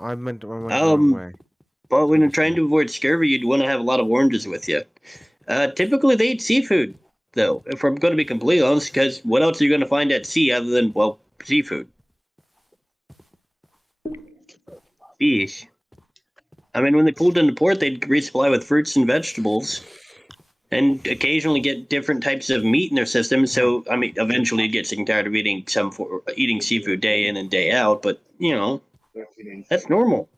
I went the wrong way. But when you're trying to avoid scurvy, you'd want to have a lot of oranges with you. Typically, they eat seafood, though, if I'm going to be completely honest, because what else are you going to find at sea other than, well, seafood? Fish. I mean, when they pulled into port, they'd resupply with fruits and vegetables, and occasionally get different types of meat in their system. So, I mean, eventually you'd get sick and tired of eating seafood day in and day out. But you know, that's normal.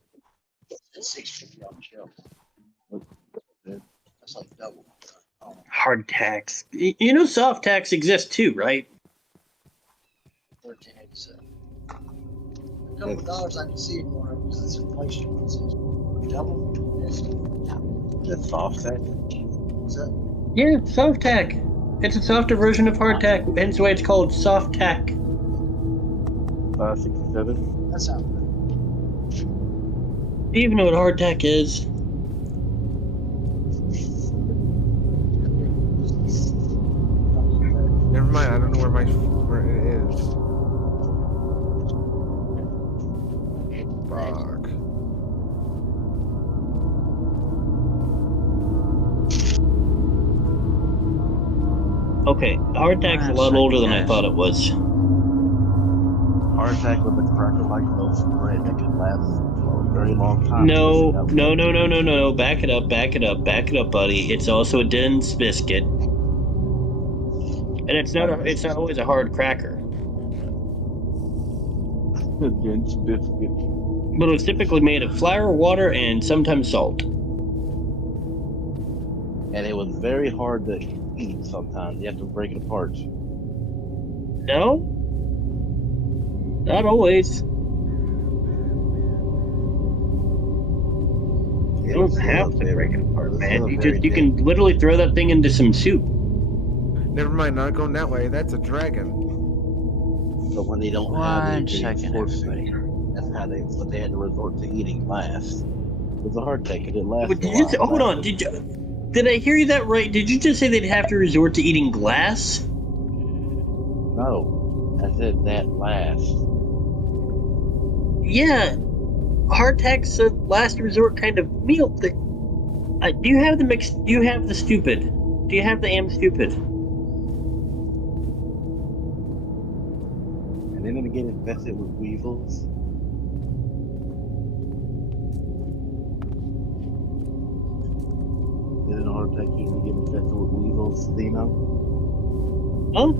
Hardtacks. You know, soft tacks exist too, right? $13.87. A couple of dollars I can see it more because it's inflation. Double. That's soft tack. Is that? Yeah, soft tack. It's a softer version of hardtack, hence why it's called soft tack. 567. That sounds good. Do you even know what hardtack is? Never mind. I don't know where it is. Fuck. Okay, hardtack's a lot older than I thought it was. Hardtack with a cracker like loaf of bread that could last for a very long time. No. Back it up, buddy. It's also a dense biscuit. And it's not always a hard cracker. A dense biscuit. But it was typically made of flour, water, and sometimes salt. And it was very hard to eat sometimes. You have to break it apart. No? Not always. You don't have to break it apart, man. You can literally throw that thing into some soup. Never mind, not going that way. That's a dragon. But when they don't have anything, everybody. That's what they had to resort to eating last. It was a hardtack because it lasted. Hold on, did I hear you that right? Did you just say they'd have to resort to eating glass? No, I said that last. Yeah, hardtack's a last resort kind of meal thing. Do you have the mix? Do you have the stupid? Do you have the am stupid? And then they get infested with weevils. Didn't a hardtack usually get infested with weevils, Dino? Huh?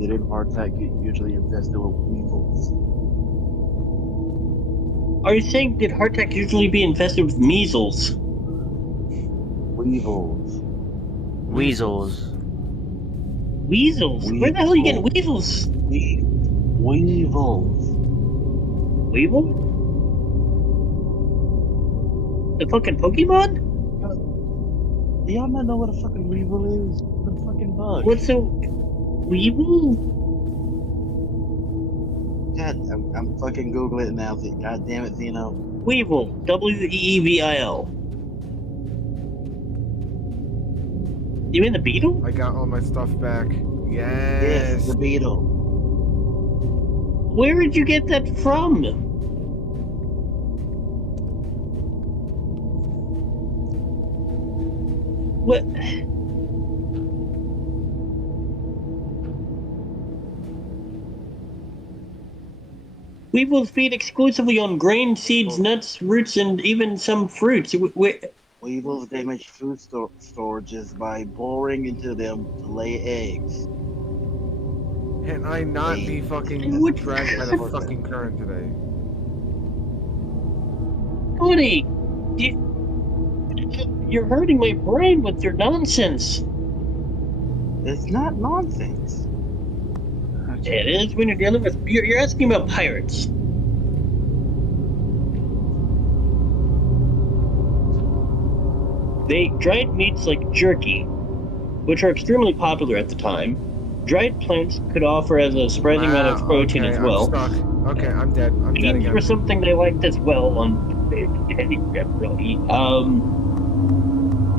Didn't hardtack get usually infested with weevils? Are you saying did hardtack usually be infested with measles? Weevils. Weasels. Weasels? Where the hell are you getting weasels? Weevils. Weevil? The fucking Pokemon? Do y'all not know what a fucking weevil is? It's a fucking bug. What's a weevil? God, I'm fucking Googling it now. God damn it, Zeno. Weevil. Weevil. You mean the beetle? I got all my stuff back. Yes, Yes. the beetle. Where did you get that from? What? Weevils feed exclusively on grain, seeds, nuts, roots, and even some fruits. Weevils damage food storages by boring into them to lay eggs. Can I not be fucking dragged by the fucking current today? Buddy, you're hurting my brain with your nonsense. It's not nonsense. It is when you're dealing with. You're asking about pirates. Dried meats like jerky, which are extremely popular at the time. Dried plants could offer as a surprising amount of protein as well. I'm stuck. Okay, I'm dead. I'm dead Beans again. were something they liked as well on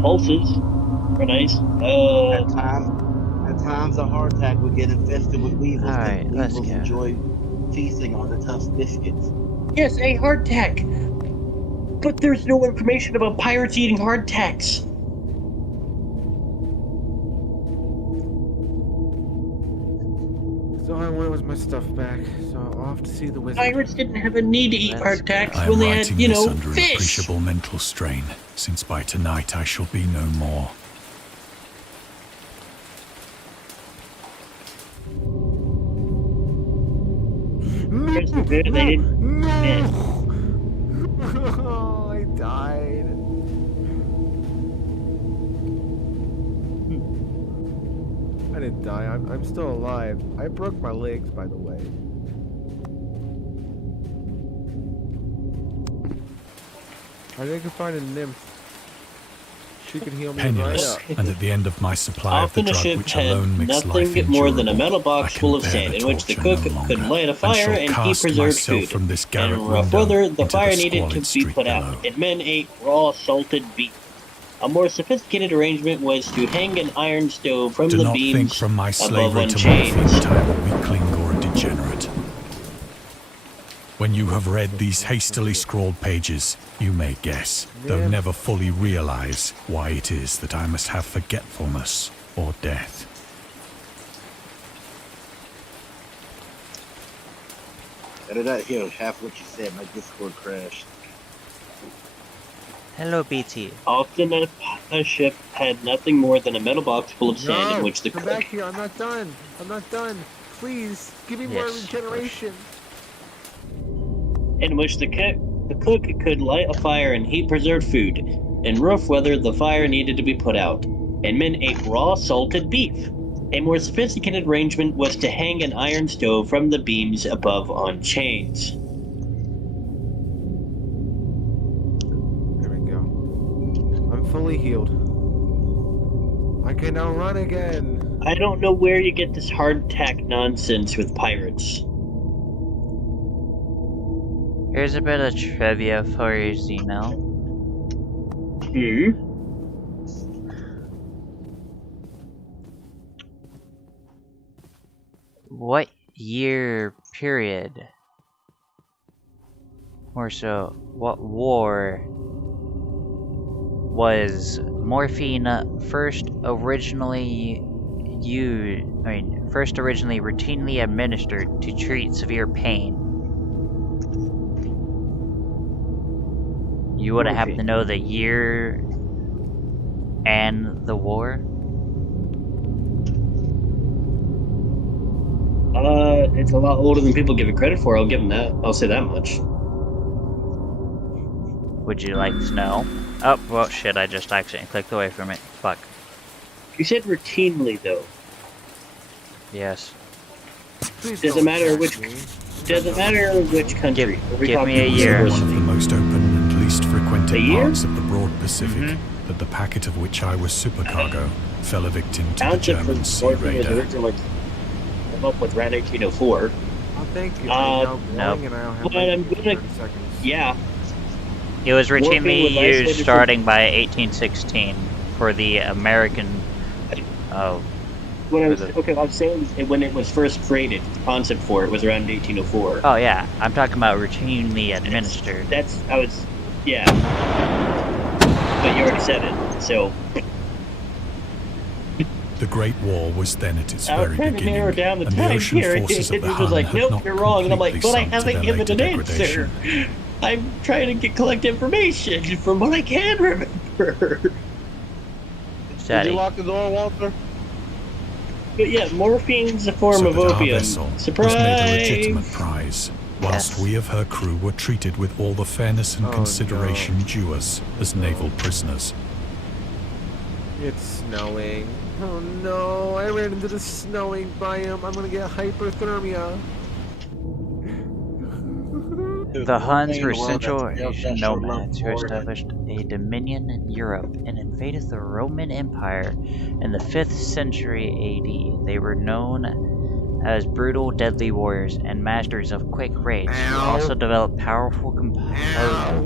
pulses were nice. At times a hardtack would get infested with weevils. Alright, let's Weevils go. enjoy feasting on the tough biscuits. Yes, a hardtack. But there's no information about pirates eating hardtacks. So all I wanted was my stuff back, so off to see the wizard. Pirates didn't have a need to eat hardtacks I when am they had, writing this under an fish. appreciable mental strain, since by tonight I shall be no more. Here's the bit they didn't. No! I died. I didn't die. I'm still alive. I broke my legs, by the way. I think I can find a nymph. She can heal me right Penniless, up. and at the end of my supply of the Often a drug ship which had alone makes life nothing more than a endurable, metal I box can full of bear sand the in which the torture cook no could longer, light a and fire shall and heat cast preserved myself food. from this In garret rough window weather, the into fire the needed to squalid be street put out, below. and men ate raw salted beef. A more sophisticated arrangement was to hang an iron stove from Do the not think beams from my above slavery on to morphine chains. that I am a weakling or a degenerate. When you have read these hastily scrawled pages, you may guess, though never fully realize, why it is that I must have forgetfulness or death. I did not hear half what you said. My Discord crashed. Hello, BT. Often a ship had nothing more than a metal box full of sand in which the come cook... back here. I'm not done. I'm not done. Please, give me more Yes, regeneration. in which the cook could light a fire and heat preserved food. In rough weather, the fire needed to be put out, and men ate raw salted beef. A more sophisticated arrangement was to hang an iron stove from the beams above on chains. There we go. I'm fully healed. I can now run again. I don't know where you get this hardtack nonsense with pirates. Here's a bit of trivia for you, Zeno. What year period, or so, what war was morphine first originally routinely administered to treat severe pain? You would have to know the year and the war? It's a lot older than people give it credit for, I'll give them that. I'll say that much. Would you like to know? Oh, well, shit, I just accidentally clicked away from it. Fuck. You said routinely, though. Yes. Please Doesn't don't matter attack which... me. Doesn't matter which country. Give me a year. One of the most open and least frequented A year? parts of the broad Pacific, that the packet of which I was supercargo fell a victim to the Township German was sea originally raider. come up with around 1804. Oh, thank you. No. And I don't have But my I'm gonna- 30 seconds. Yeah. It was Morphine routinely was used isolated starting by 1816 for the American. Oh, When I was I'm saying when it was first created, the concept for it was around 1804. oh yeah. I'm talking about routinely administered. Yeah. But you already said it, so The Great War was then at its I was very trying to beginning, narrow down the and the time ocean here. forces of It the was Hun like, had nope, not you're wrong. And I'm like, completely but I sunk to haven't their given later an answer. degradation. I'm trying to collect information from what I can remember. Did Steady. you lock the door, Walter? But yeah, morphine's a form So of that our opium. vessel was Surprise! made a legitimate prize, whilst Yes. we of her crew were treated with all the fairness and Oh, consideration no. due us as naval prisoners. It's snowing. Oh no, I ran into the snowing biome. I'm gonna get hyperthermia. The Huns were Well, Central that's- Asian that's nomads who your established a dominion in Europe and invaded the Roman Empire in the 5th century AD. They were known as brutal, deadly warriors and masters of quick rage. They Ow. also developed powerful Ow.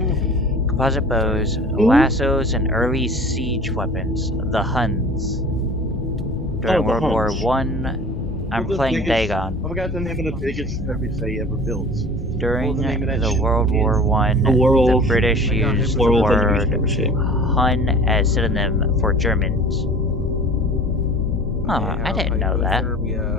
composite bows, lassos, and early siege weapons. The Huns. During Oh, the World War Huns. I, I'm What's the playing biggest- Dagon. I forgot the name of the biggest service they ever built. During the name of that the ship World again? War One, The the werewolf. British I got used the Werewolf was a word resource ship. Hun as synonym for Germans. Oh, I didn't know that. Hypothermia.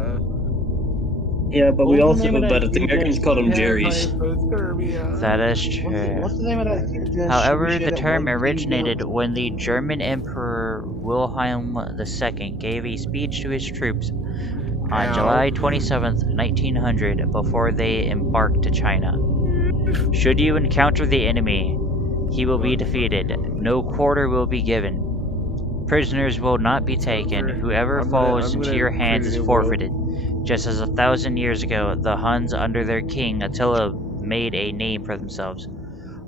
Yeah, but we What was also, the name of that but the Americans called them I have Jerry's. hypothermia. That is What's true. the name of that huge ass However, ship the that term one king originated built? when the German Emperor Wilhelm II gave a speech to his troops on Ow. July 27th, 1900, before they embarked to China. Should you encounter the enemy, he will be defeated. No quarter will be given. Prisoners will not be taken. Whoever falls into your hands is forfeited. Just as 1,000 years ago, the Huns under their king Attila made a name for themselves.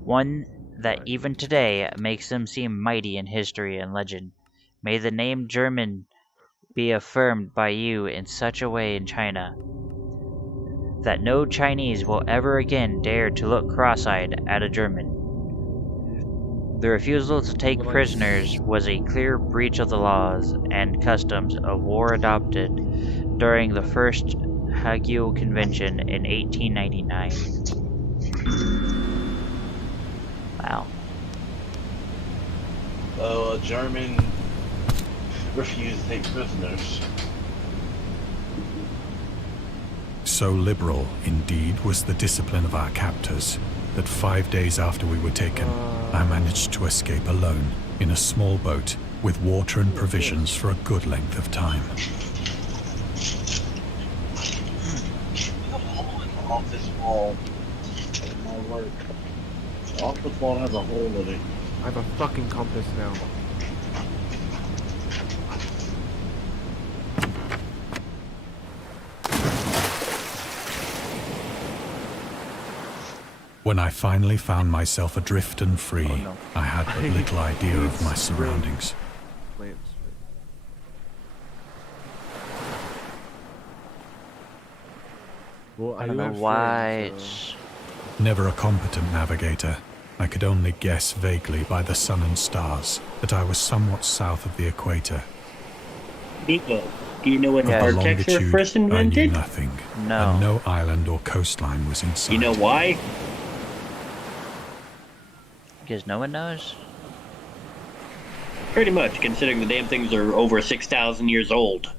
One that even today makes them seem mighty in history and legend. May the name German be affirmed by you in such a way in China that no Chinese will ever again dare to look cross-eyed at a German. The refusal to take prisoners was a clear breach of the laws and customs of war adopted during the First Hague Convention in 1899. Wow. A German refused to take prisoners. So liberal, indeed, was the discipline of our captors that 5 days after we were taken, I managed to escape alone in a small boat with water and provisions for a good length of time. Office wall. My work. The office wall has a hole in it. I have a fucking compass now. When I finally found myself adrift and free, Oh, no. I had but little idea of my surroundings. Lamps. Well, I don't know why it's... Never a competent navigator, I could only guess vaguely by the sun and stars that I was somewhat south of the equator. Nico, do you know when Of the hardtacks were longitude, first I knew invented? nothing, No. and no island or coastline was in sight. You know why? Because no one knows? Pretty much, considering the damn things are over 6,000 years old.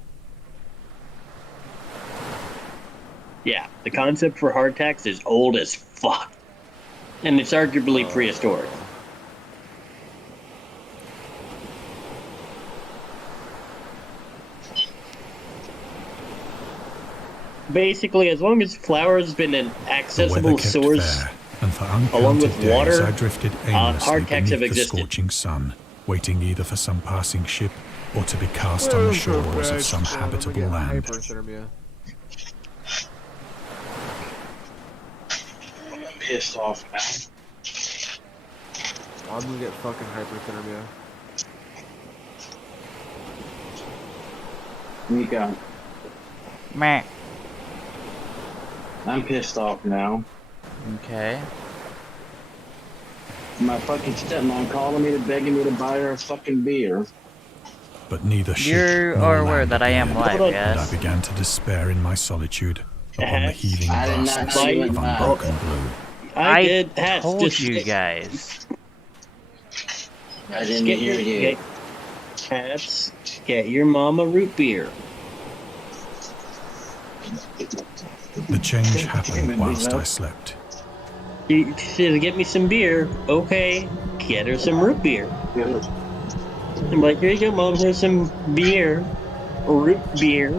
Yeah, the concept for hardtacks is old as fuck. And it's arguably prehistoric. Basically, as long as flour has been an The weather accessible kept source, fair, and for along uncounted with days water, I drifted aimlessly hardtacks have beneath the existed. scorching sun, waiting either for some passing ship or to be cast on the shores of some habitable land. Hyperthermia. I'm pissed off now. I'm gonna get fucking hyperthermia. Nico, Meh. I'm pissed off now. Okay. My fucking stepmom calling me to begging me to buy her a fucking beer. But neither ship You nor are aware land that I am appeared, live, Hold on. and I yes? began to despair in my solitude upon the heaving I did not vastness know you of went live. unbroken blue. I did. Hats, told just you guys. I didn't get hear your you. hats. Get your mama root beer. The change happened whilst I slept. She says, "Get me some beer." Okay, get her some root beer. I'm like, "Here you go, mom. Here's some beer, root beer."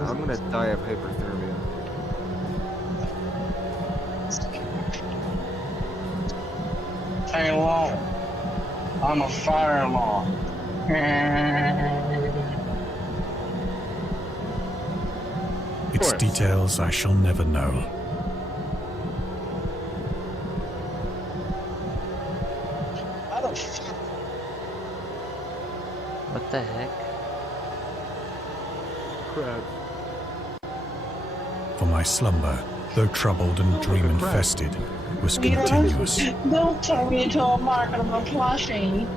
I'm gonna die of hyperthermia. Hey, long. I'm a fire alarm. Its details I shall never know. What the heck? Crap. For my slumber, though troubled and dream-infested, was continuous. Don't turn me into a marketable plushie.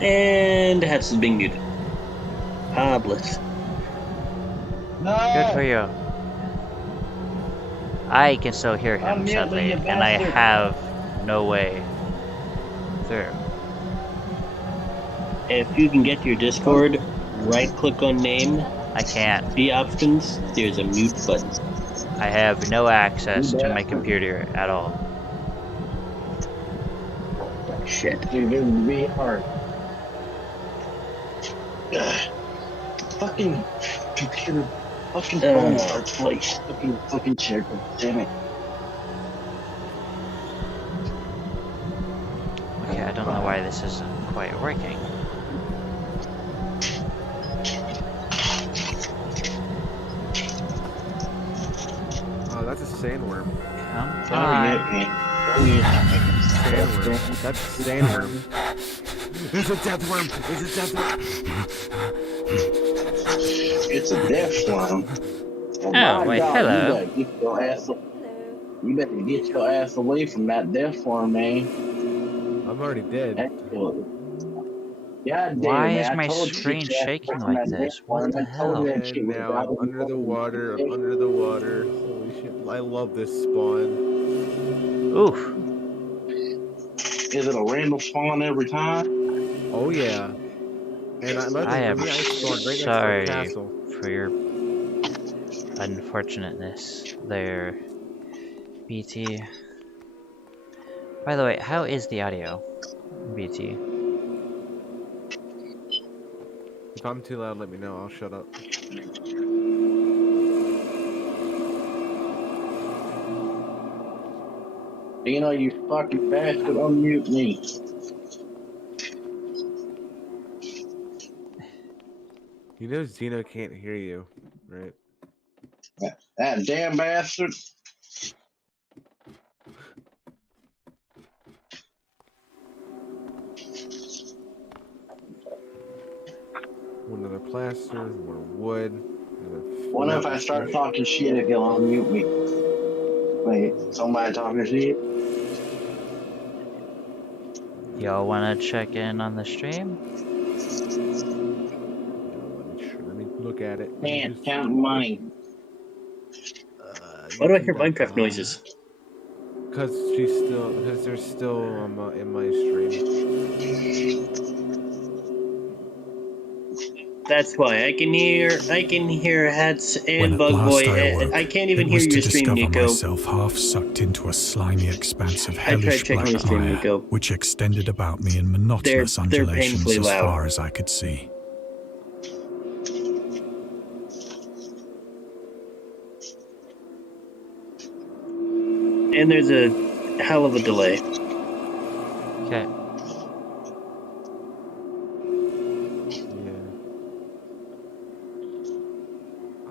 And Hats is being muted. Ah, bliss. Good for No! you. I can still hear him, Unmute me, sadly, you and I bastard. have no way through. If you can get to your Discord, right-click on name, I can't. see options, there's a mute button. I have no access You to my bastard. computer at all. Shit. Dude, it would be hard. Ugh. Fucking computer. Fucking phone starts Place. fucking chair. Damn it. Okay, I don't know why this isn't quite working. Oh, that's a sandworm. Come Don't on. get me. Don't get me. Sandworm. That's a sandworm. It's a death worm. It's a death worm. It's a death worm. Oh, my wait, God, hello. You better get your ass away from that death worm, man. I'm already dead. Actually. God damn Why it, is I my told you screen get your ass shaking away from like that this? death What worm. the I told you hell? that shit And was now about I'm under the water. I'm under the water. Holy shit. I love this spawn. Oof. Is it a random spawn every time? Oh, yeah. And luckily I for am me, I spawned right next to the sorry castle. for your unfortunateness there, BT. By the way, how is the audio, BT? If I'm too loud, let me know. I'll shut up. You know, you fucking bastard, unmute me. You know Zeno can't hear you, right? That damn bastard. Another plaster, more wood. What if I start talking shit if you'll unmute me? Wait, somebody talking shit? Y'all wanna check in on the stream? Let me look at it. Man, count money. Why do I hear Minecraft noises? Because they're still in my stream. That's why I can hear Hats When and at Bug last Boy. I awoke, I can't even it hear was to your stream, discover Nico. myself half sucked into a slimy expanse of I tried hellish checking black your stream, mire, Nico. which extended about me in monotonous They're undulations painfully as loud. far as I could see. And there's a hell of a delay. Okay. Yeah.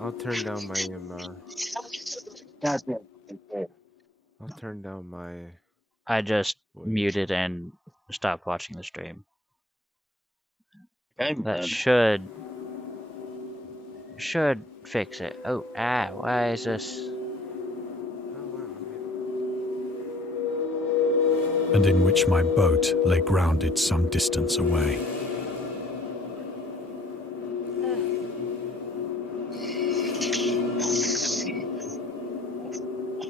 I'll turn down my Goddamn. I'll turn down my I just voice. muted and stopped watching the stream. I'm That done. should fix it. Oh, why is this? And in which my boat lay grounded some distance away.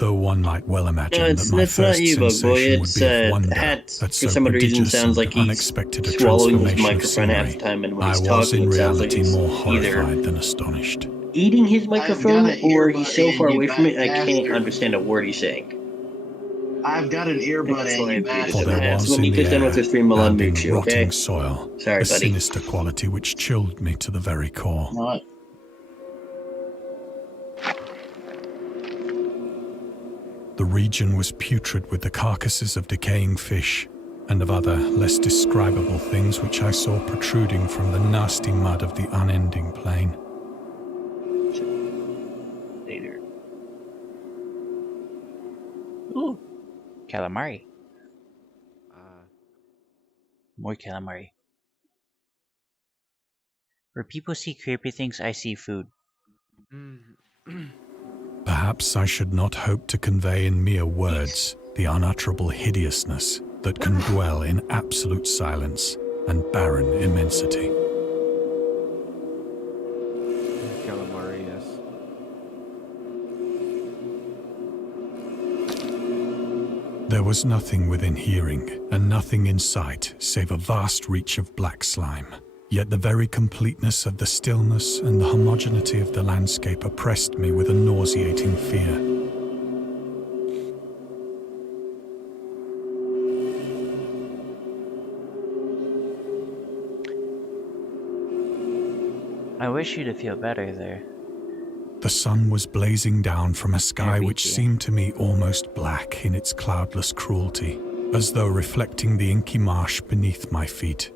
Though one might well imagine No, that my it's not first you, Bug Boy. sensation would It's be of wonder Hats. at For so some odd reason, prodigious sounds and like he's unexpected a swallowing his transformation of microphone half the scenery, time, and when I he's was talking, in it sounds like reality he's more either horrified than astonished. eating his microphone got an or he's so earbud far in, away you from it I bastard. can't understand a word he's saying. I've got an earbud That's in, why I you muted For him. there bastard. Hats, was when in Nico's the done air with the stream, I'll and in unmute you, okay? rotting soil Sorry, a buddy. sinister quality which chilled me to the very core. What? The region was putrid with the carcasses of decaying fish and of other, less describable things which I saw protruding from the nasty mud of the unending plain. Later. Ooh, calamari. More calamari. Where people see creepy things, I see food. Perhaps I should not hope to convey in mere words the unutterable hideousness that can dwell in absolute silence and barren immensity. Calamari, yes. There was nothing within hearing, and nothing in sight, save a vast reach of black slime. Yet the very completeness of the stillness and the homogeneity of the landscape oppressed me with a nauseating fear. I wish you to feel better there. The sun was blazing down from a sky which seemed to me almost black in its cloudless cruelty, as though reflecting the inky marsh beneath my feet.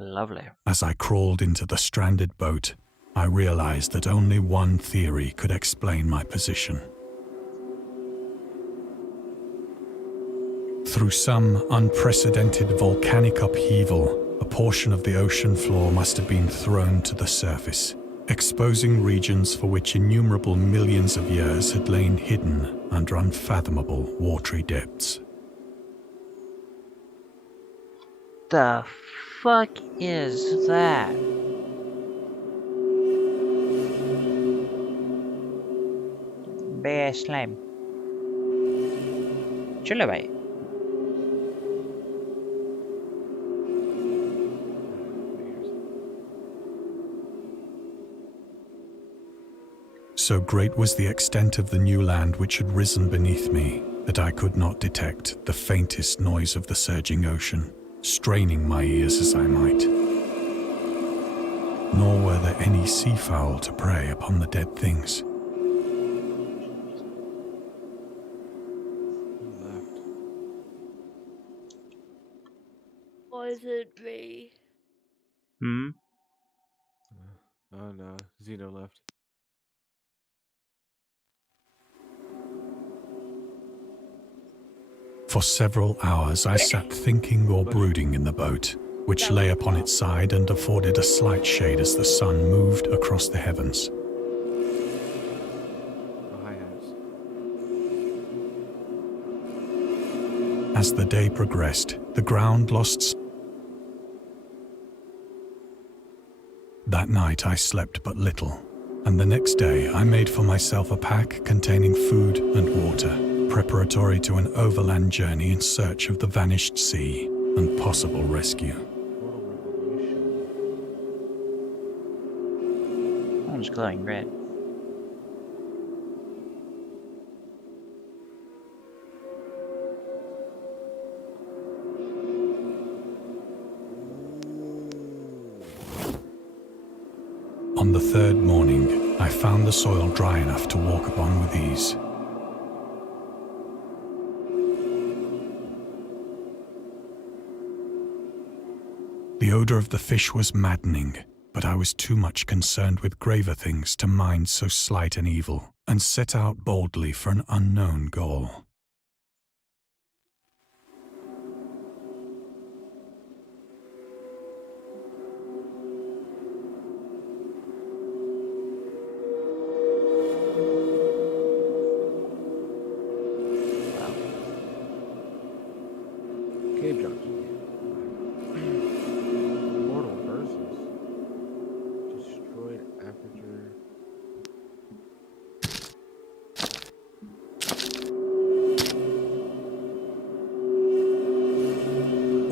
Lovely. As I crawled into the stranded boat, I realized that only one theory could explain my position. Through some unprecedented volcanic upheaval, a portion of the ocean floor must have been thrown to the surface, exposing regions for which innumerable millions of years had lain hidden under unfathomable watery depths. The fuck is that? Big ass slime. Chillabite. So great was the extent of the new land which had risen beneath me that I could not detect the faintest noise of the surging ocean, straining my ears as I might. Nor were there any seafowl to prey upon the dead things. Wasn't me. Hmm? Oh no, Xeno left. For several hours I sat thinking or brooding in the boat, which lay upon its side and afforded a slight shade as the sun moved across the heavens. Oh, hi, hats. As the day progressed, the ground lost. That night I slept but little, and the next day I made for myself a pack containing food and water, preparatory to an overland journey in search of the vanished sea and possible rescue. Total revolution. That one's glowing red. On the third morning, I found the soil dry enough to walk upon with ease. The odor of the fish was maddening, but I was too much concerned with graver things to mind so slight an evil, and set out boldly for an unknown goal. Cave junction. Mortal versus destroyed aperture.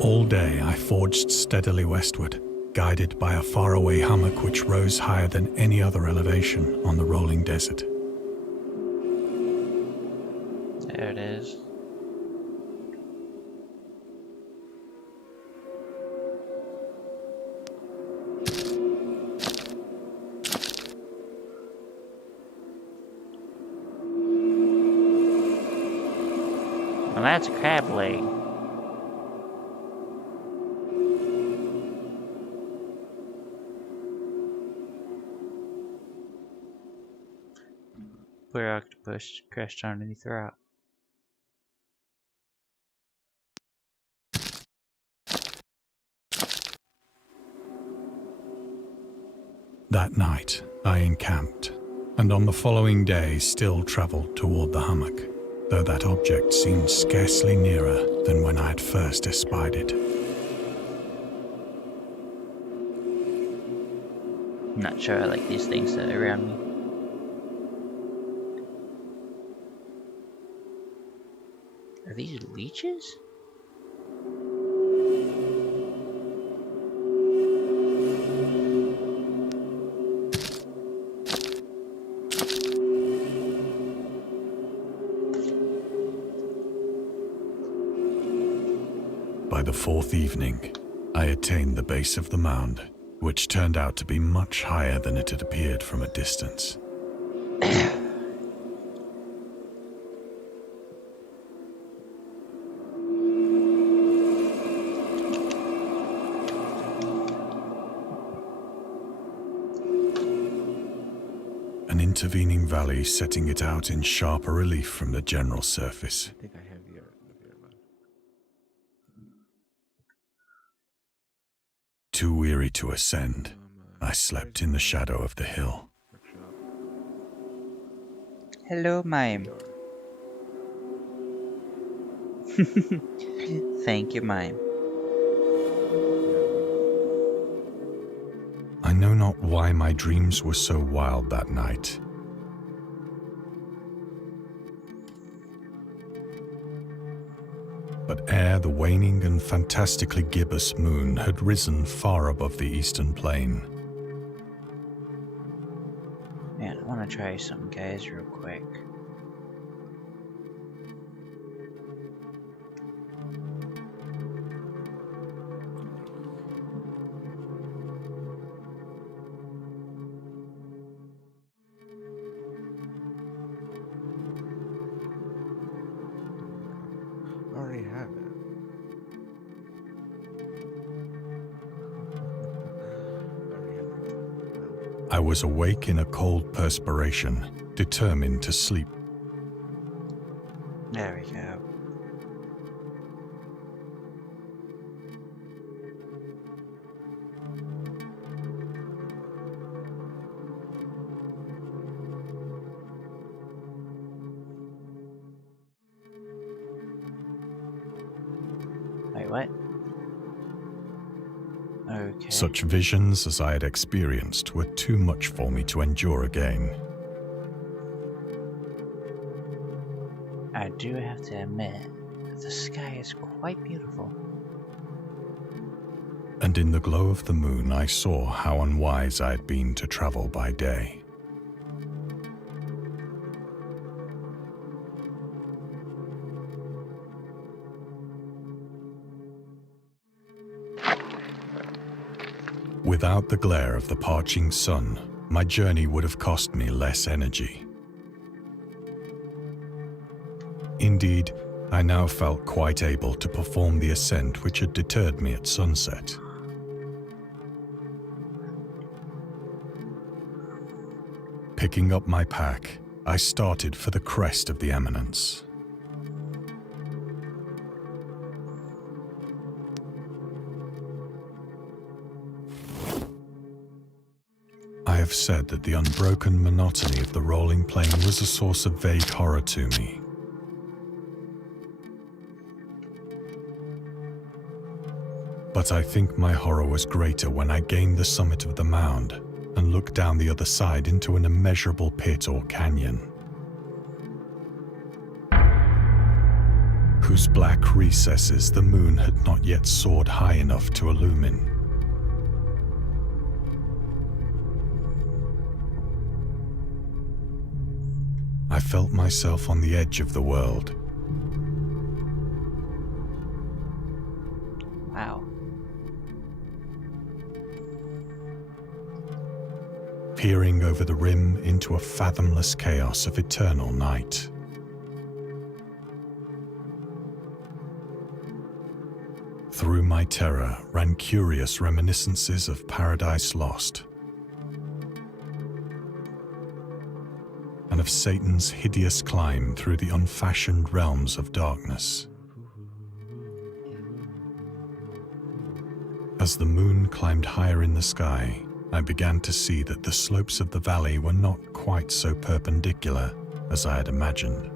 All day I forged steadily westward, guided by a faraway hummock which rose higher than any other elevation on the rolling desert. There it is. Well, that's a crab leg. Poor octopus crashed underneath the rock. That night, I encamped, and on the following day still travelled toward the hummock, though that object seemed scarcely nearer than when I had first espied it. I'm not sure I like these things that are around me. Are these leeches? By the fourth evening, I attained the base of the mound, which turned out to be much higher than it had appeared from a distance. An intervening valley setting it out in sharper relief from the general surface. I think I have the map. Too weary to ascend, I slept in the shadow of the hill. Workshop. Hello, Mime. Door. Thank you, Mime. I know not why my dreams were so wild that night. But ere the waning and fantastically gibbous moon had risen far above the eastern plain, Man, I want to try something, guys, real quick. I already have it. I was awake in a cold perspiration, determined to sleep. There we go. Wait, what? Okay. Such visions as I had experienced were too much for me to endure again. I do have to admit that the sky is quite beautiful. And in the glow of the moon I saw how unwise I had been to travel by day. Without the glare of the parching sun, my journey would have cost me less energy. Indeed, I now felt quite able to perform the ascent which had deterred me at sunset. Picking up my pack, I started for the crest of the eminence. I have said that the unbroken monotony of the rolling plain was a source of vague horror to me. But I think my horror was greater when I gained the summit of the mound and looked down the other side into an immeasurable pit or canyon, whose black recesses the moon had not yet soared high enough to illumine. I felt myself on the edge of the world. Wow. Peering over the rim into a fathomless chaos of eternal night. Through my terror ran curious reminiscences of Paradise Lost, and of of Satan's hideous climb through the unfashioned realms of darkness. As the moon climbed higher in the sky, I began to see that the slopes of the valley were not quite so perpendicular as I had imagined.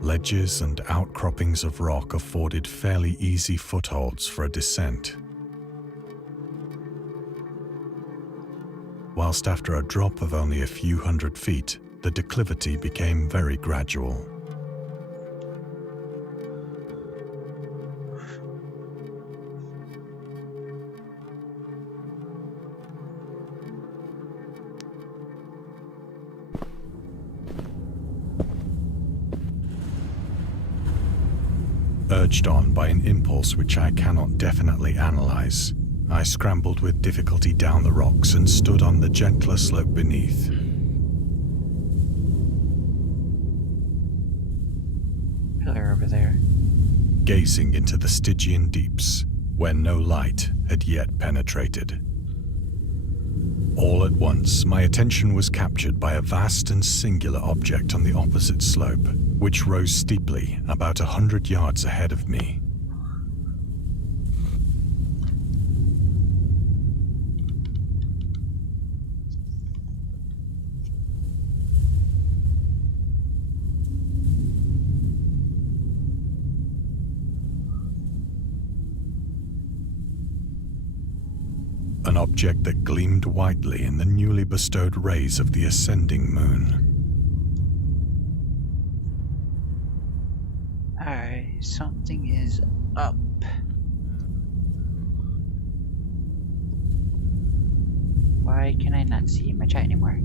Ledges and outcroppings of rock afforded fairly easy footholds for a descent. Whilst after a drop of only a few hundred feet, the declivity became very gradual. Urged on by an impulse which I cannot definitely analyze, I scrambled with difficulty down the rocks and stood on the gentler slope beneath. Pillar over there. Gazing into the Stygian deeps, where no light had yet penetrated. All at once, my attention was captured by a vast and singular object on the opposite slope, which rose steeply about 100 yards ahead of me. An object that gleamed whitely in the newly bestowed rays of the ascending moon. Alright, something is up. Why can I not see my chat anymore?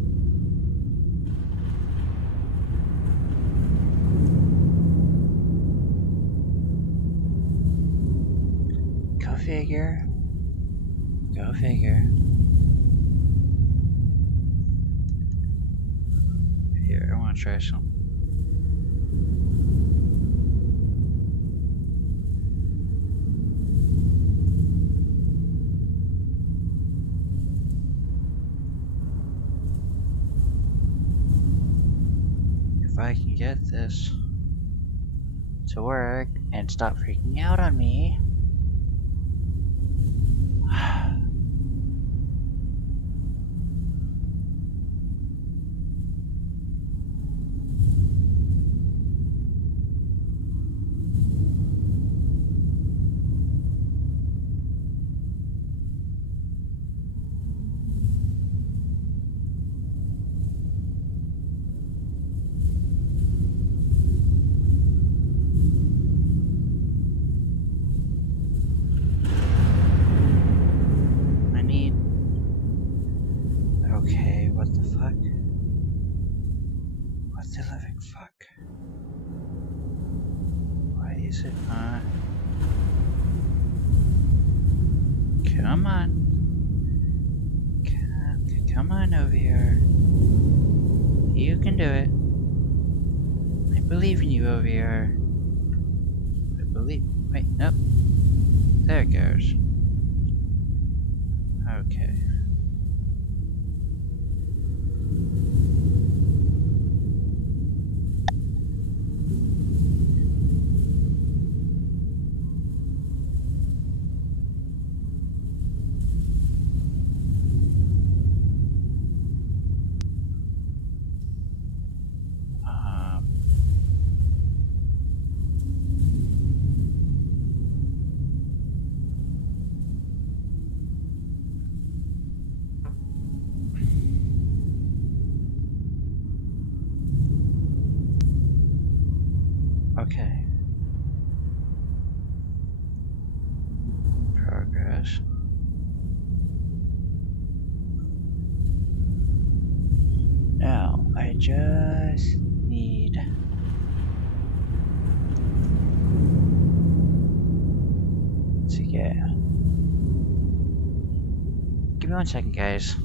Go figure. Go figure. Here, I want to try some. If I can get this to work and stop freaking out on me. Okay, what the fuck? What the living fuck? Why is it not? Come on. Come on over here. You can do it. I believe in you over here. I believe. Wait, nope. There it goes. Okay. Okay. Progress. Now, I just need to get... Give me 1 second, guys.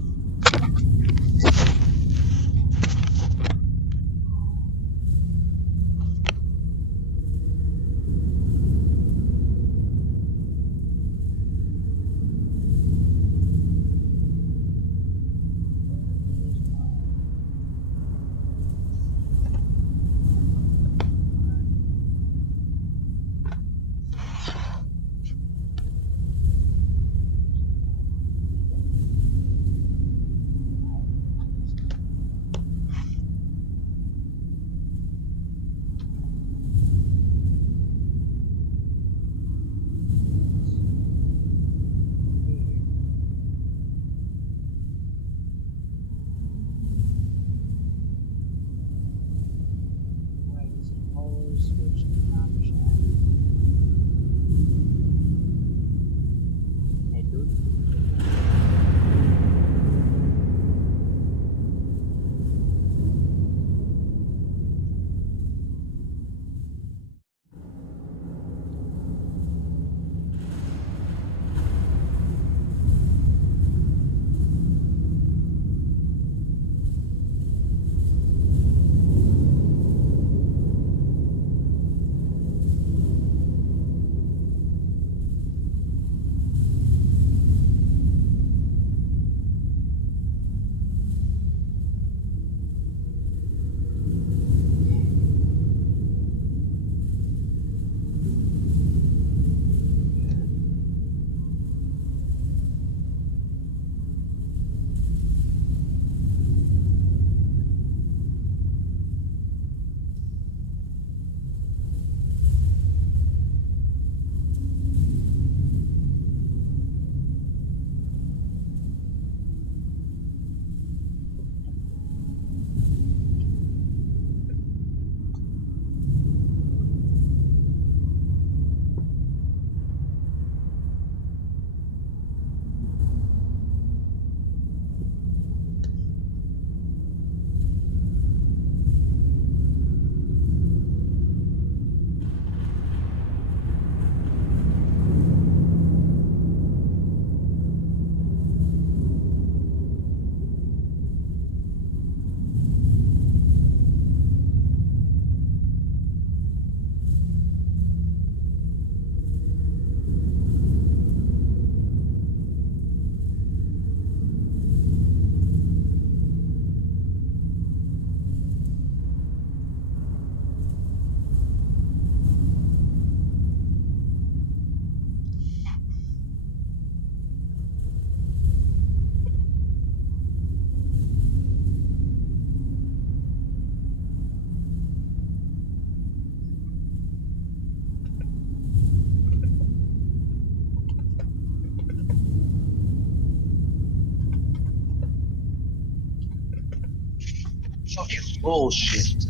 Fucking bullshit.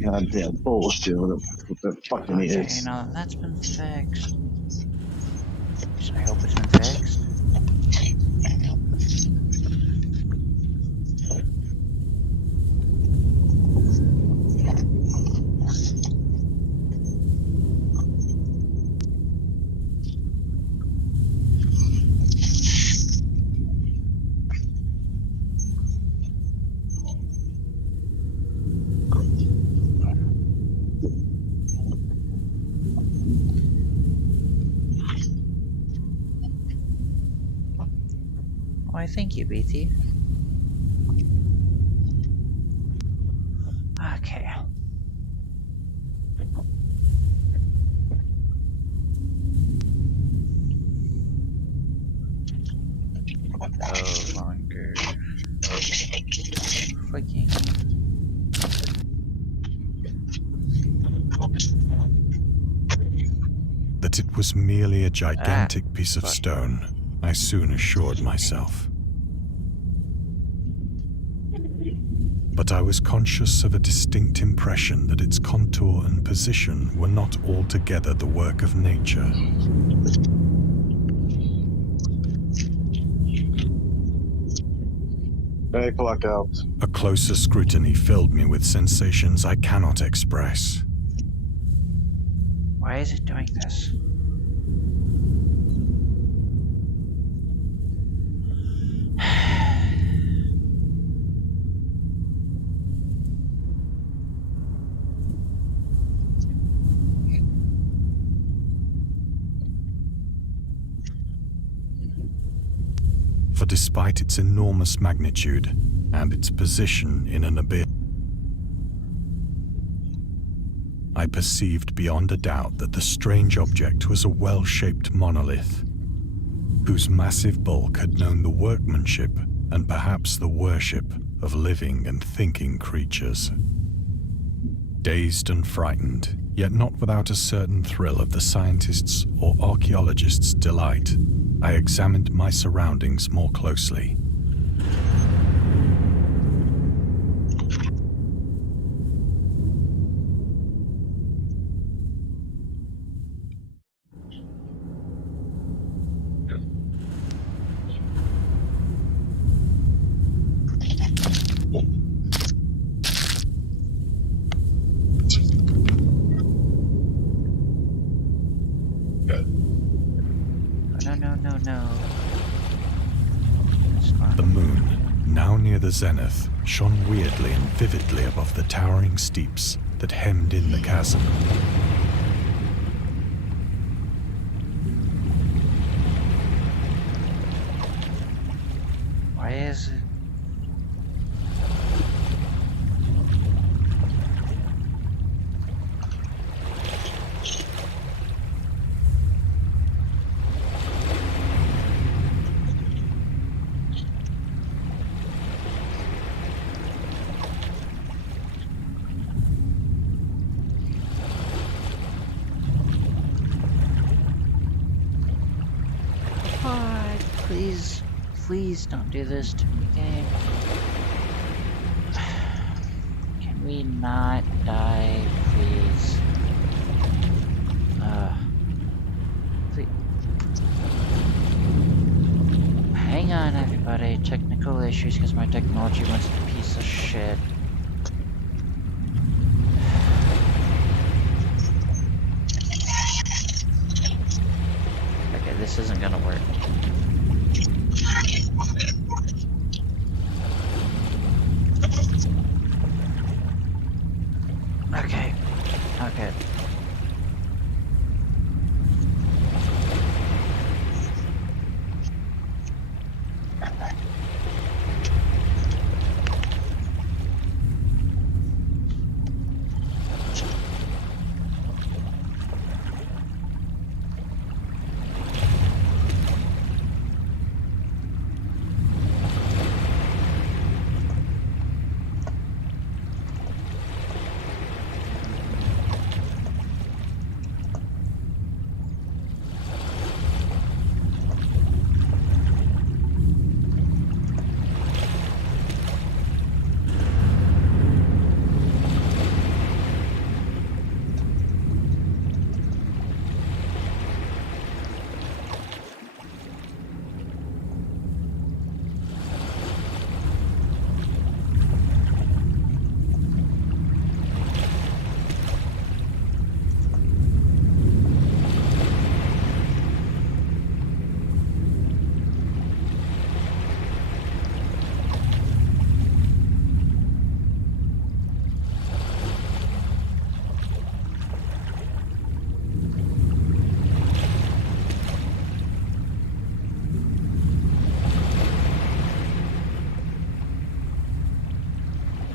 Goddamn bullshit with the fucking Okay, is. now that that's been fixed. I hope it's been fixed. Why, thank you, BT. Okay. No longer freaking. That it was merely a gigantic piece of stone, I soon assured myself. But I was conscious of a distinct impression that its contour and position were not altogether the work of nature. Okay, clock out. A closer scrutiny filled me with sensations I cannot express. Why is it doing this? For despite its enormous magnitude and its position in an abyss, I perceived beyond a doubt that the strange object was a well-shaped monolith, whose massive bulk had known the workmanship and perhaps the worship of living and thinking creatures. Dazed and frightened, yet not without a certain thrill of the scientist's or archaeologist's delight, I examined my surroundings more closely. No. It's fine. The moon, now near the zenith, shone weirdly and vividly above the towering steeps that hemmed in the chasm. Why is it? Please don't do this to me, game. Can we not die, please? Please. Hang on, everybody. Technical issues because my technology wants a piece of shit. Okay, this isn't gonna work. Okay.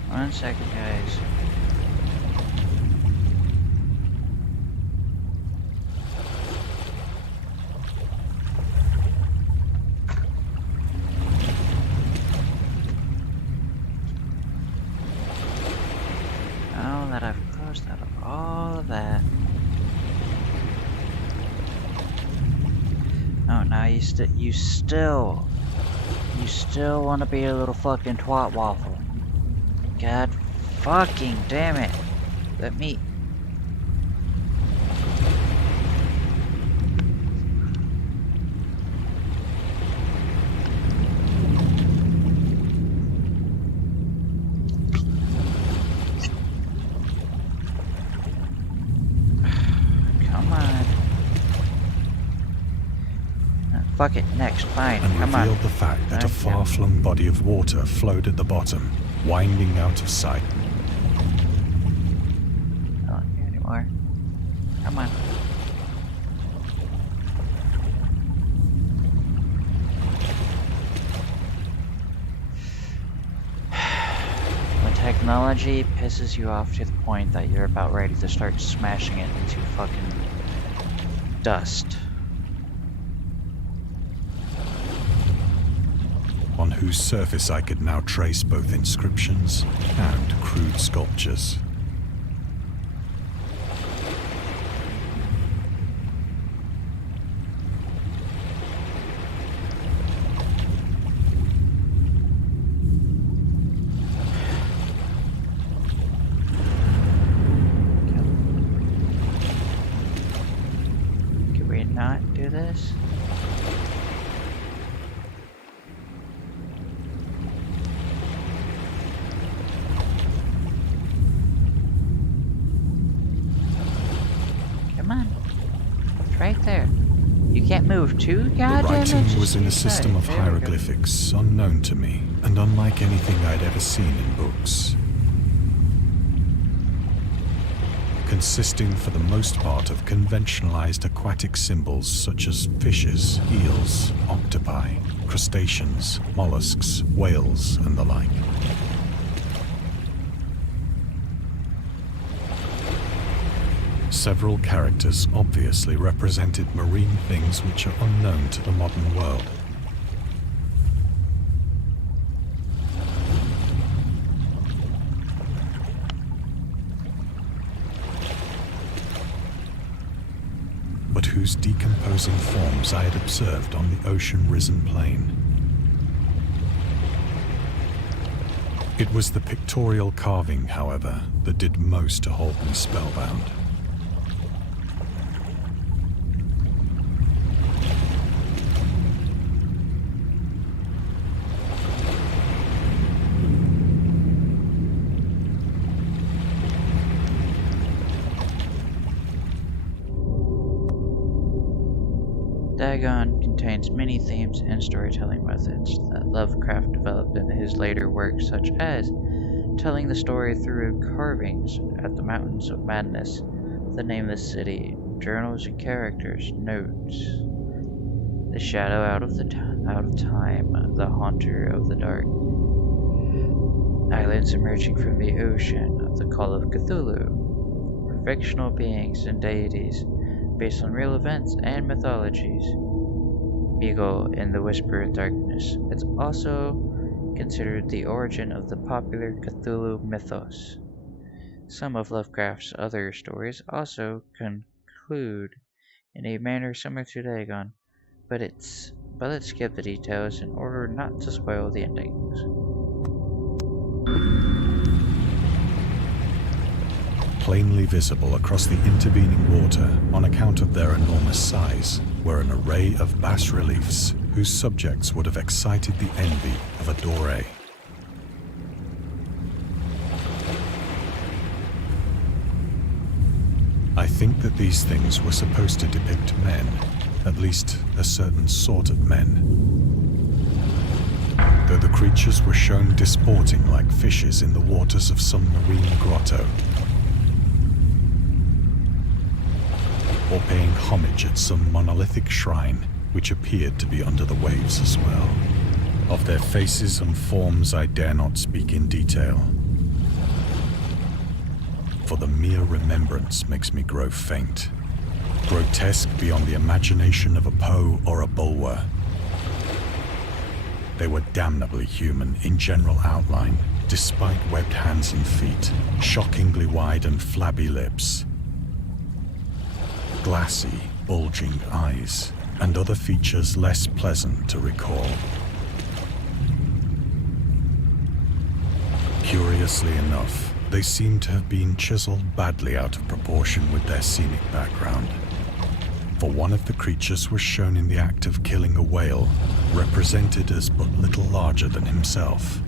One second, guys. Now that I've closed out of all of that. Oh, now you still want to be a little fucking twat waffle. God fucking damn it. Let me... Fuck it, next, fine, and come on. revealed the fact that a Okay. far-flung body of water flowed at the bottom, winding out of sight. Not here anymore. Come on. When technology pisses you off to the point that you're about ready to start smashing it into fucking dust. On whose surface I could now trace both inscriptions and crude sculptures. Can we not do this? Come on. It's right there. You can't move too, The goddamn it. writing just was in a keep system going. of There we go. hieroglyphics unknown to me and unlike anything I'd ever seen in books. Consisting for the most part of conventionalized aquatic symbols such as fishes, eels, octopi, crustaceans, mollusks, whales, and the like. Several characters obviously represented marine things which are unknown to the modern world. But whose decomposing forms I had observed on the ocean-risen plain. It was the pictorial carving, however, that did most to hold me spellbound. Dagon contains many themes and storytelling methods that Lovecraft developed in his later works, such as telling the story through carvings at the Mountains of Madness, the Nameless City, journals and characters, notes, the Shadow out of Time, the Haunter of the Dark, islands emerging from the ocean, the Call of Cthulhu, were fictional beings and deities based on real events and mythologies. Beagle in the Whisper of Darkness. It's also considered the origin of the popular Cthulhu mythos. Some of Lovecraft's other stories also conclude in a manner similar to Dagon, but let's skip the details in order not to spoil the endings. Plainly visible across the intervening water on account of their enormous size were an array of bas-reliefs whose subjects would have excited the envy of a Doré. I think that these things were supposed to depict men, at least a certain sort of men. Though the creatures were shown disporting like fishes in the waters of some marine grotto, or paying homage at some monolithic shrine which appeared to be under the waves as well. Of their faces and forms I dare not speak in detail, for the mere remembrance makes me grow faint, grotesque beyond the imagination of a Poe or a Bulwer. They were damnably human in general outline, despite webbed hands and feet, shockingly wide and flabby lips, glassy, bulging eyes, and other features less pleasant to recall. Curiously enough, they seem to have been chiseled badly out of proportion with their scenic background. For one of the creatures was shown in the act of killing a whale, represented as but little larger than himself.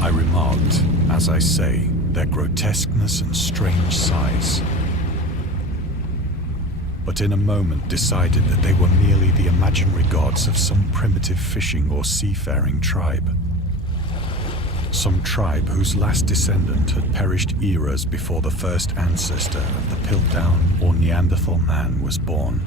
I remarked, as I say, their grotesqueness and strange size. but in a moment decided that they were merely the imaginary gods of some primitive fishing or seafaring tribe. Some tribe whose last descendant had perished eras before the first ancestor of the Piltdown or Neanderthal man was born.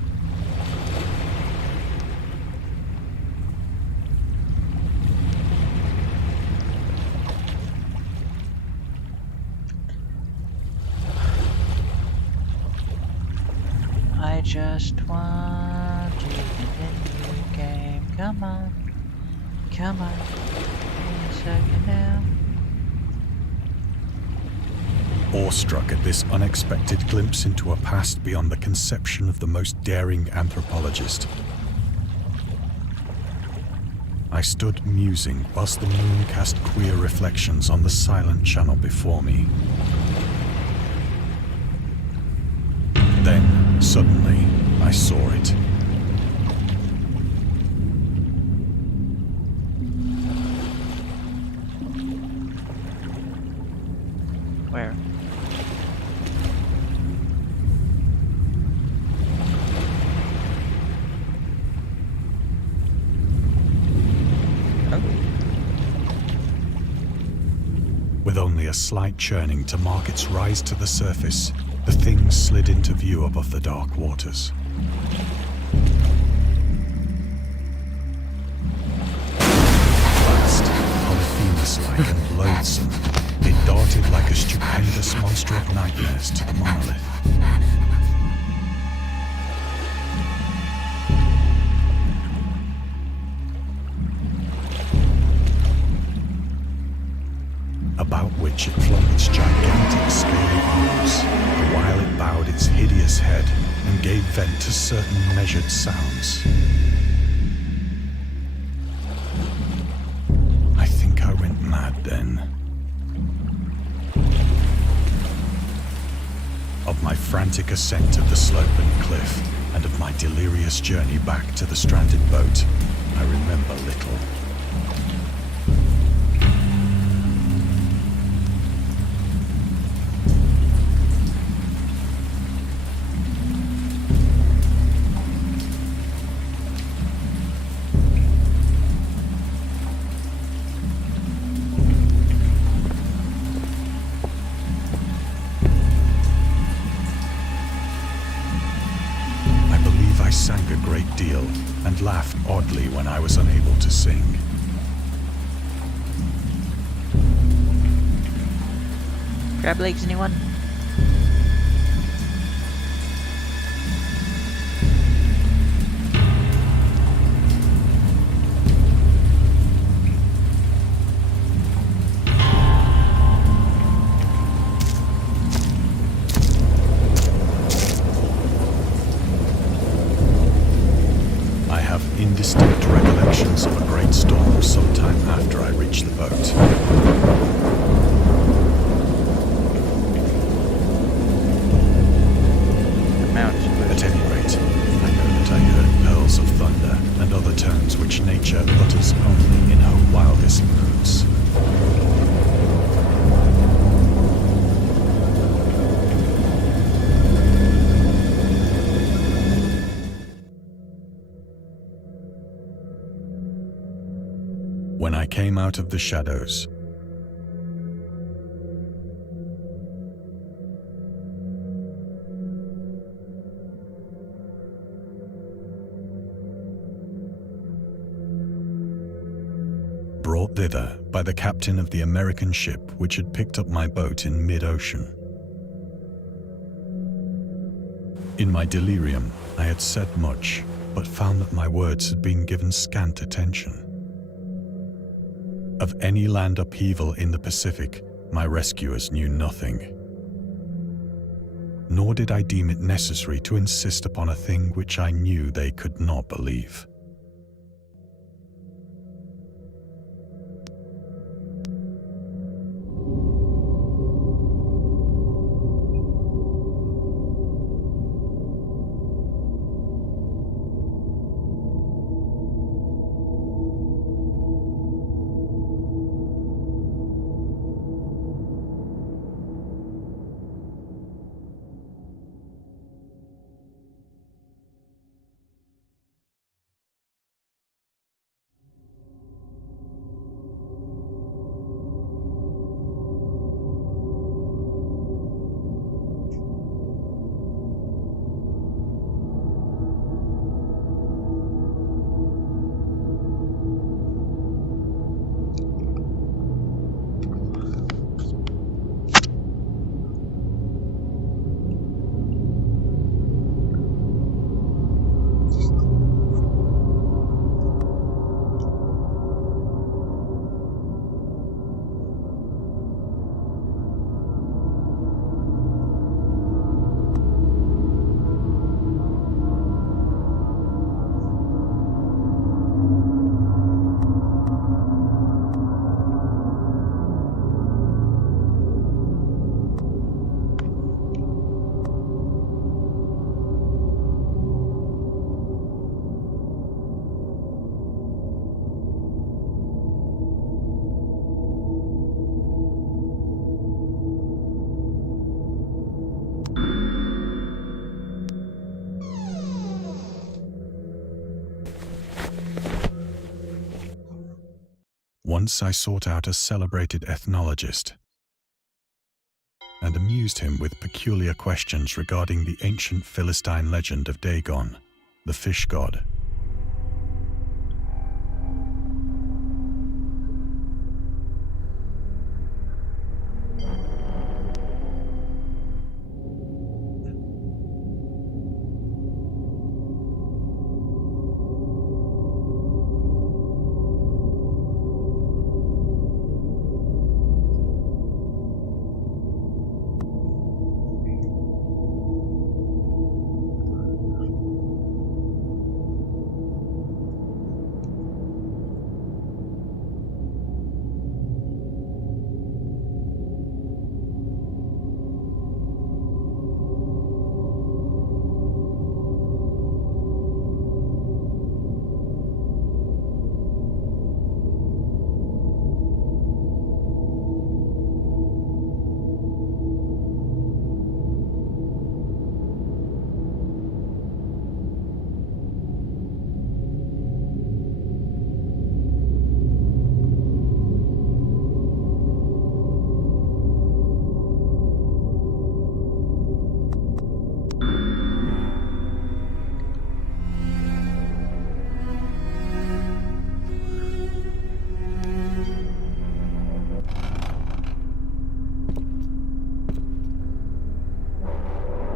I just want to continue the game. Come on. Come on. Give me a second now. Awestruck at this unexpected glimpse into a past beyond the conception of the most daring anthropologist, I stood musing whilst the moon cast queer reflections on the silent channel before me. Then, suddenly, I saw it. Where? With only a slight churning to mark its rise to the surface, the thing slid into view above the dark waters. Vast, Polyphemus-like and loathsome, it darted like a stupendous monster of nightmares to the monolith. About which it flung its gigantic scaly arms, while it bowed its hideous head and gave vent to certain measured sounds. I think I went mad then. Of my frantic ascent of the sloping cliff and of my delirious journey back to the stranded boat, I remember little. I sang a great deal and laughed oddly when I was unable to sing. Crab legs, anyone? Indistinct recollections of a great storm sometime after I reached the boat. At any rate, I know that I heard pearls of thunder and other tones which nature utters only in her wildest moods. When I came out of the shadows, brought thither by the captain of the American ship which had picked up my boat in mid-ocean. In my delirium, I had said much, but found that my words had been given scant attention. Of any land upheaval in the Pacific, my rescuers knew nothing. Nor did I deem it necessary to insist upon a thing which I knew they could not believe. Once I sought out a celebrated ethnologist and amused him with peculiar questions regarding the ancient Philistine legend of Dagon, the fish god.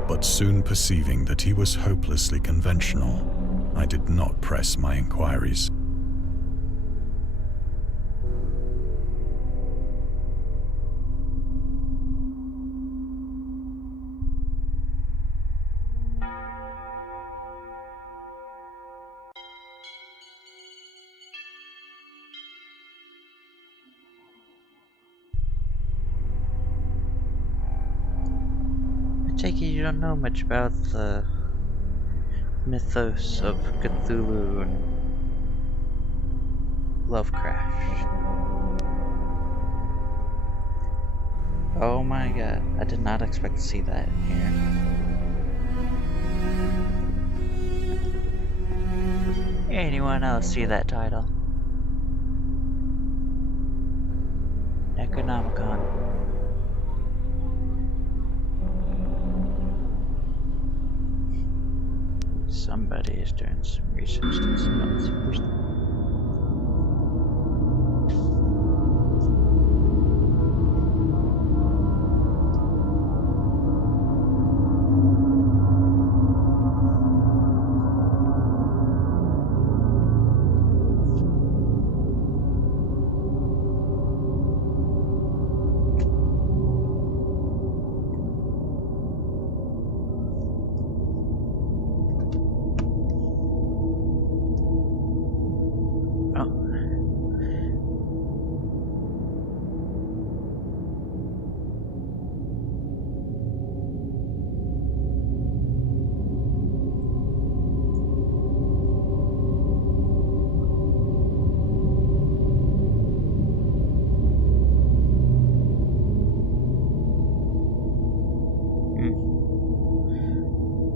But soon perceiving that he was hopelessly conventional, I did not press my inquiries. I take it you don't know much about the mythos of Cthulhu and Lovecraft. Oh my god, I did not expect to see that in here. Anyone else see that title? Necronomicon. Somebody is doing some research to some else.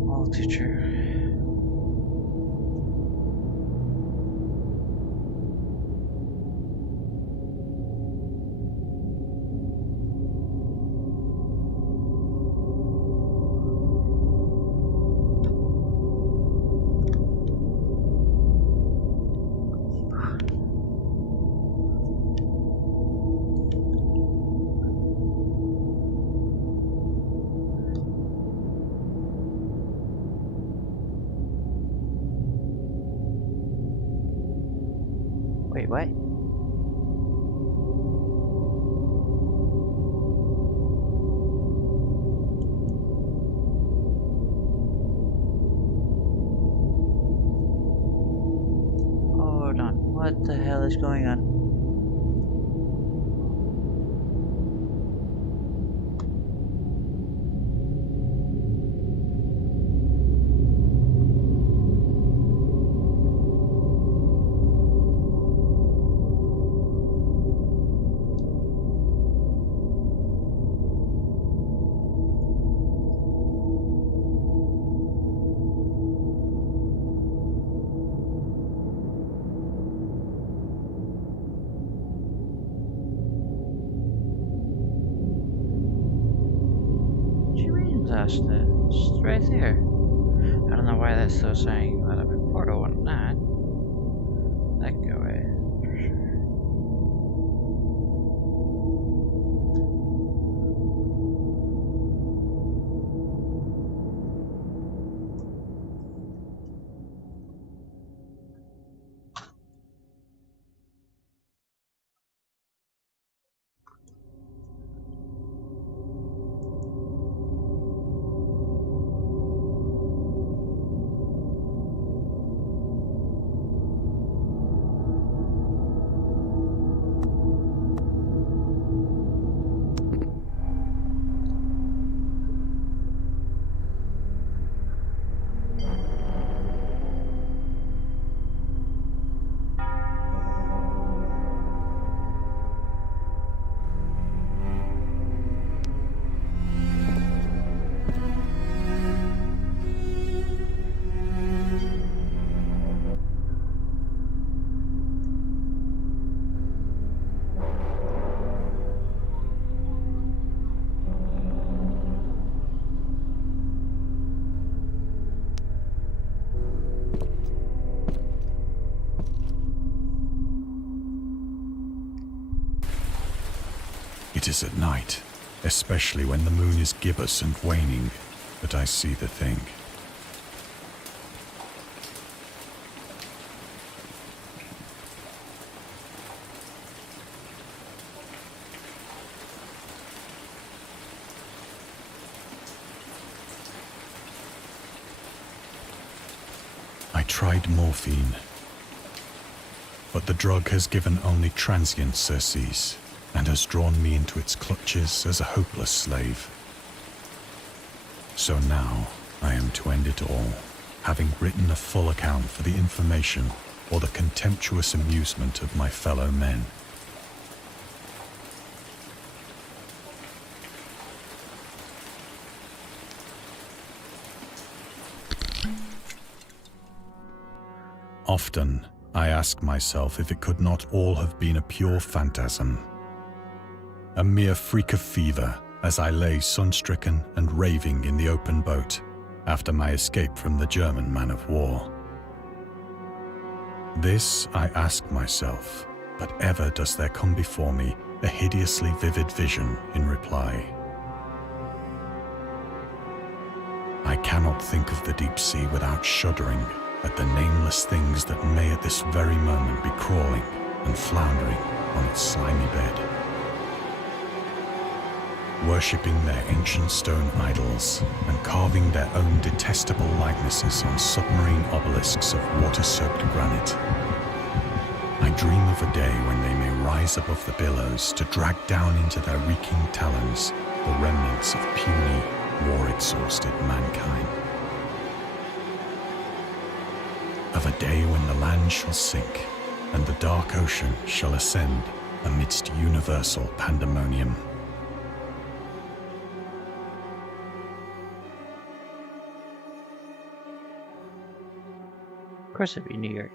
All too true. Wait, what? Hold on, what the hell is going on? That's it's right there. I don't know why that's still saying that I'm in portal and not. That can go away. For sure. It is at night, especially when the moon is gibbous and waning, that I see the thing. I tried morphine, but the drug has given only transient surcease, and has drawn me into its clutches as a hopeless slave. So now I am to end it all, having written a full account for the information or the contemptuous amusement of my fellow men. Often I ask myself if it could not all have been a pure phantasm, a mere freak of fever as I lay sun-stricken and raving in the open boat after my escape from the German man-of-war. This I ask myself, but ever does there come before me a hideously vivid vision in reply. I cannot think of the deep sea without shuddering at the nameless things that may at this very moment be crawling and floundering on its slimy bed, worshipping their ancient stone idols and carving their own detestable likenesses on submarine obelisks of water-soaked granite. I dream of a day when they may rise above the billows to drag down into their reeking talons the remnants of puny, war-exhausted mankind. Of a day when the land shall sink and the dark ocean shall ascend amidst universal pandemonium. Of course it'd be New York.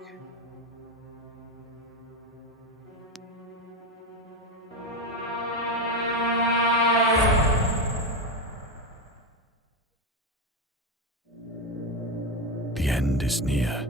The end is near.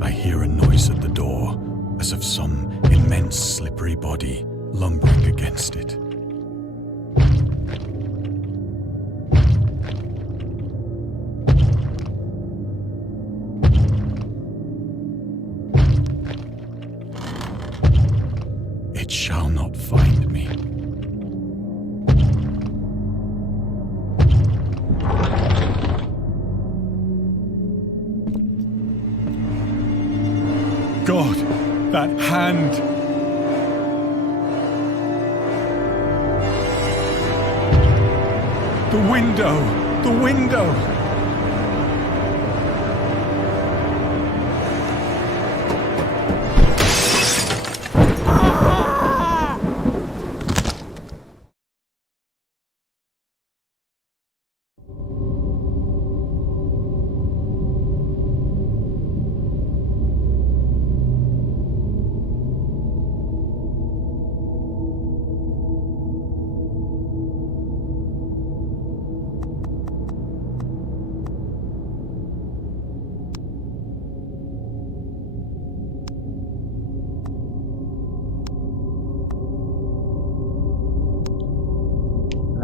I hear a noise at the door, as of some immense slippery body lumbering against it. It shall not find me. God, that hand! The window! The window!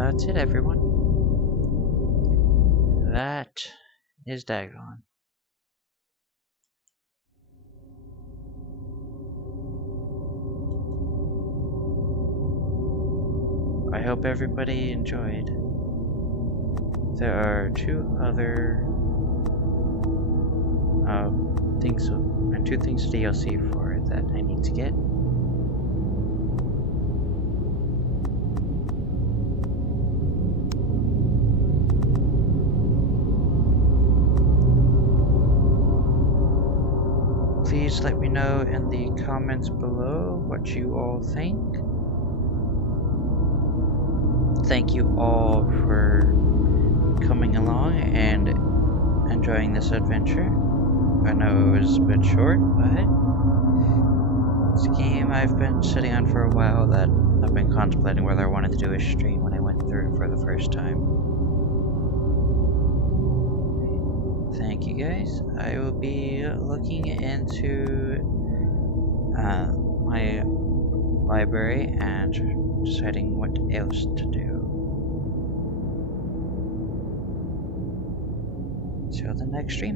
that's it, everyone. That is Dagon. I hope everybody enjoyed. There are two other two things DLC for it that I need to get. Please let me know in the comments below what you all think. Thank you all for coming along and enjoying this adventure. I know it was a bit short, but it's a game I've been sitting on for a while that I've been contemplating whether I wanted to do a stream when I went through it for the first time. Thank you guys. I will be looking into my library and deciding what else to do. Till the next stream.